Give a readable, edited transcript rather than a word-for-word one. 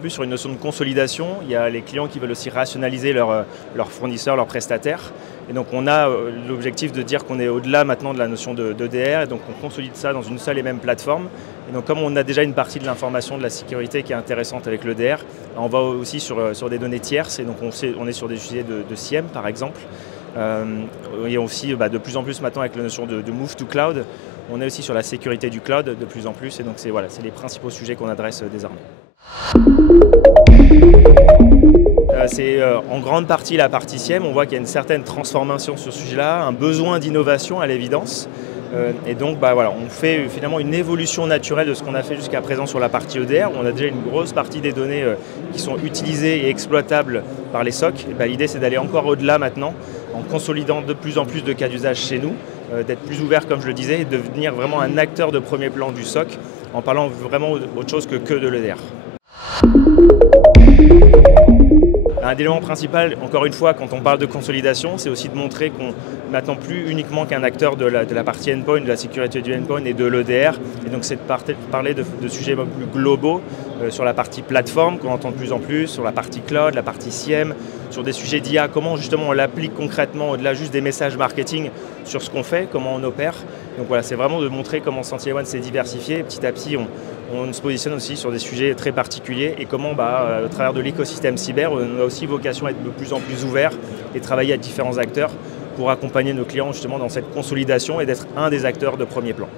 plus sur une notion de consolidation. Il y a les clients qui veulent aussi rationaliser leurs fournisseurs, leurs prestataires. Et donc on a l'objectif de dire qu'on est au-delà maintenant de la notion d'EDR, et donc on consolide ça dans une seule et même plateforme. Et donc comme on a déjà une partie de l'information de la sécurité qui est intéressante avec l'EDR, on va aussi sur des données tierces, et donc on est sur des sujets de SIEM par exemple. Et aussi de plus en plus maintenant avec la notion de move to cloud, on est aussi sur la sécurité du cloud de plus en plus, et donc c'est les principaux sujets qu'on adresse désormais. C'est en grande partie la partie SIEM. On voit qu'il y a une certaine transformation sur ce sujet-là, un besoin d'innovation à l'évidence. Et donc on fait finalement une évolution naturelle de ce qu'on a fait jusqu'à présent sur la partie EDR. On a déjà une grosse partie des données qui sont utilisées et exploitables par les SOC. L'idée c'est d'aller encore au-delà maintenant, en consolidant de plus en plus de cas d'usage chez nous, d'être plus ouvert comme je le disais, et de devenir vraiment un acteur de premier plan du SOC, en parlant vraiment autre chose que de l'EDR. Un élément principal, encore une fois, quand on parle de consolidation, c'est aussi de montrer qu'on n'attend plus uniquement qu'un acteur de la partie endpoint, de la sécurité du endpoint et de l'EDR. Et donc c'est de parler de sujets plus globaux sur la partie plateforme qu'on entend de plus en plus, sur la partie cloud, la partie SIEM, sur des sujets d'IA, comment justement on l'applique concrètement au-delà juste des messages marketing sur ce qu'on fait, comment on opère. Donc voilà, c'est vraiment de montrer comment SentinelOne s'est diversifié. Petit à petit, on se positionne aussi sur des sujets très particuliers, et comment, au travers de l'écosystème cyber, on a aussi vocation à être de plus en plus ouvert et travailler avec différents acteurs pour accompagner nos clients justement dans cette consolidation et d'être un des acteurs de premier plan.